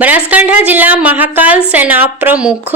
બનાસકાંઠા જિલ્લા મહાકાલ સેના પ્રમુખ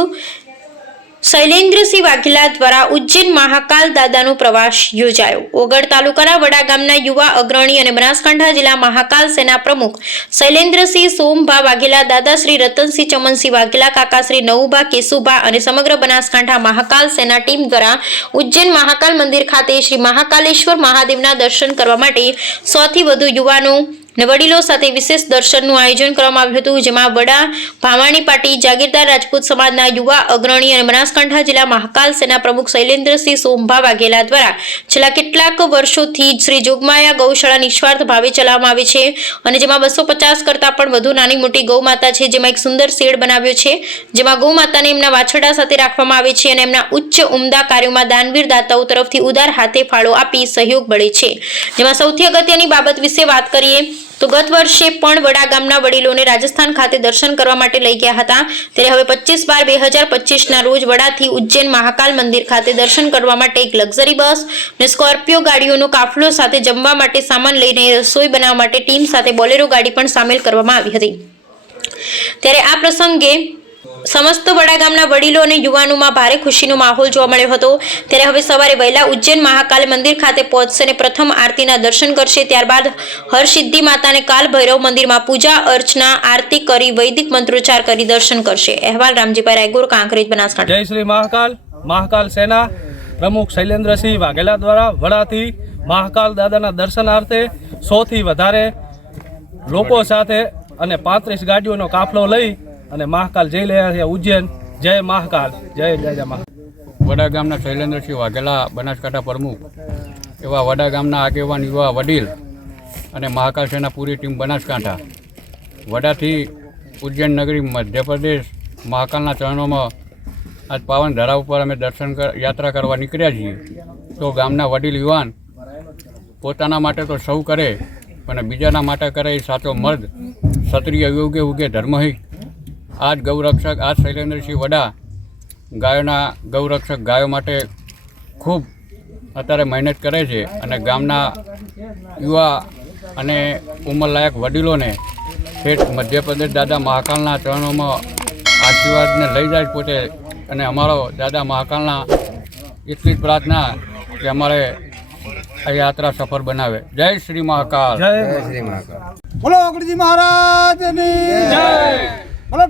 શૈલેન્દ્રસિંહ વાઘેલા દ્વારા ઉજ્જૈન મહાકાલ દાદાનો પ્રવાસ યોજાયો। ઓગળ તાલુકાના વડા ગામના યુવા અગ્રણી અને બનાસકાંઠા જિલ્લા મહાકાલ સેના પ્રમુખ શૈલેન્દ્રસિંહ સોમભા વાઘેલા, દાદા શ્રી રતનસિંહ ચમનસિંહ વાઘેલા, કાકા શ્રી નવુભા કેશુભા અને સમગ્ર બનાસકાંઠા મહાકાલ સેના ટીમ દ્વારા ઉજ્જૈન મહાકાલ મંદિર ખાતે શ્રી મહાકાલેશ્વર મહાદેવના દર્શન કરવા માટે 100 થી વધુ યુવાનો અને વડીલો સાથે વિશેષ દર્શનનું આયોજન કરવામાં આવ્યું હતું, જેમાં વડા ભામાણી પાટી જાગીરદાર રાજપૂત સમાજના યુવા અગ્રણી અને બનાસકાંઠા જિલ્લા મહાકાલ સેના પ્રમુખ શૈલેન્દ્રસિંહ સોમભા વાઘેલા દ્વારા છેલ્લા કેટલાક વર્ષોથી શ્રી જોગમાયા ગૌશાળા નિસ્વાર્થ ભાવે ચલાવવામાં આવે છે અને જેમાં 250 કરતાં પણ વધુ નાની મોટી ગૌ માતા છે, જેમાં એક સુંદર શેડ બનાવ્યો છે, જેમાં ગૌ માતાને એમના વાછરડા સાથે રાખવામાં આવે છે અને એમના ઉચ્ચ ઉમદા કાર્યોમાં દાનવીર દાતાઓ તરફથી ઉદાર હાથે ફાળો આપી સહયોગ મળે છે। જેમાં સૌથી અગત્યની બાબત વિશે વાત કરીએ તો ગત વર્ષે પણ વડા ગામના વડીલોને રાજસ્થાન ખાતે દર્શન કરવા માટે લઈ ગયા હતા, ત્યારે હવે 25/12/2025 રોજ વડાથી ઉજ્જૈન મહાકાલ મંદિર ખાતે દર્શન કરવા માટે એક લક્ઝરી બસ અને સ્કોર્પિયો ગાડીઓનો કાફલો સાથે જમવા માટે સામાન લઈને રસોઈ બનાવવા માટે ટીમ સાથે બોલેરો ગાડી પણ સામેલ કરવામાં આવી હતી। ત્યારે આ પ્રસંગે સમસ્ત વડા ગામના વડીલો અને યુવાનોમાં ભારે ખુશીનો માહોલ જોવા મળ્યો હતો। ત્યારે હવે સવારે વહેલા ઉજ્જૈન મહાકાલ મંદિર ખાતે પહોંચશે અને પ્રથમ આરતીના દર્શન કરશે, ત્યારબાદ હરસિદ્ધિ માતાને કાલ ભૈરવ મંદિરમાં પૂજા અર્ચના આરતી કરી વૈદિક મંત્રોચ્ચાર કરી દર્શન કરશે। અહેવાલ રામજીભાઈ રાયગોર, કાંકરેજ, બનાસકાંઠા। જય શ્રી મહાકાલ સેના પ્રમુખ શૈલેન્દ્રસિંહ વાઘેલા દ્વારા વડાથી મહાકાલ દાદાના દર્શનાર્થે 100 થી વધારે લોકો સાથે અને 35 ગાડીઓનો કાફલો લઈ અને મહાકાલ જઈ રહ્યા છે ઉજ્જૈન। જય મહાકાલ, જય જય મહાકાલ। વડા ગામના શૈલેન્દ્રસિંહ વાઘેલા બનાસકાંઠા પ્રમુખ એવા વડા ગામના આગેવાન યુવા વડીલ અને મહાકાલ સેના પૂરી ટીમ બનાસકાંઠા વડાથી ઉજ્જૈન નગરી મધ્યપ્રદેશ મહાકાલના ચરણોમાં આજ પાવન ધરા ઉપર અમે યાત્રા કરવા નીકળ્યા છીએ। તો ગામના વડીલ યુવાન પોતાના માટે તો સૌ કરે પણ બીજાના માટે કરે એ સાચો મર્દ ક્ષત્રિય યોગે ઉગે ધર્મહિત। આજ ગૌરક્ષક આજ શૈલેન્દ્રસિંહ વડા ગાયોના ગૌરક્ષક ગાયો માટે ખૂબ અત્યારે મહેનત કરે છે અને ગામના યુવા અને ઉંમરલાયક વડીલોને ઠેઠ મધ્યપ્રદેશ દાદા મહાકાલના ચરણોમાં આશીર્વાદને લઈ જાય પોતે અને અમારો દાદા મહાકાલના એટલી જ પ્રાર્થના કે અમારે આ યાત્રા સફળ બનાવે। જય શ્રી મહાકાલ, જય શ્રી મહાકાલ। બોલો અગ્રજી મહારાજની જય। બોલો